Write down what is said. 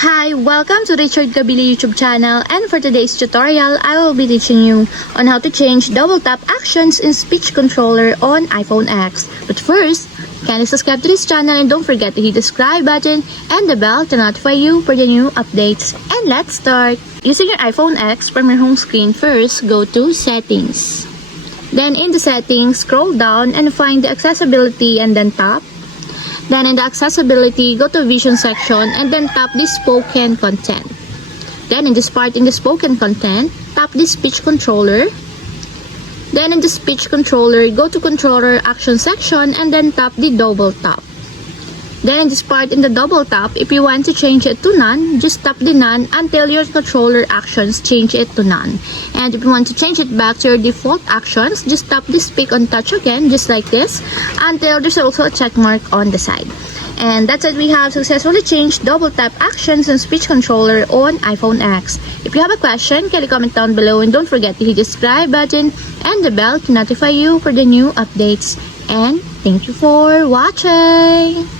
Hi, welcome to Richard Kabili YouTube channel, and for today's tutorial, I will be teaching you on how to change double tap actions in speech controller on iPhone X. But first, kindly subscribe to this channel and don't forget to hit the subscribe button and the bell to notify you for the new updates. And let's start! Using your iPhone X from your home screen, first go to Settings. Then in the Settings, scroll down and find the Accessibility and then tap. Then in the accessibility, go to vision section and then tap the spoken content. Then in this part in the spoken content, tap the speech controller. Then in the speech controller, go to controller action section and then tap the double tap. Then in this part in the double tap, if you want to change it to none, just tap the none until your controller actions change it to none. And if you want to change it back to your default actions, just tap the speak on touch again, just like this, until there's also a check mark on the side. And that's it, we have successfully changed double tap actions on speech controller on iPhone X. If you have a question, can you comment down below, and don't forget to hit the subscribe button and the bell to notify you for the new updates. And thank you for watching!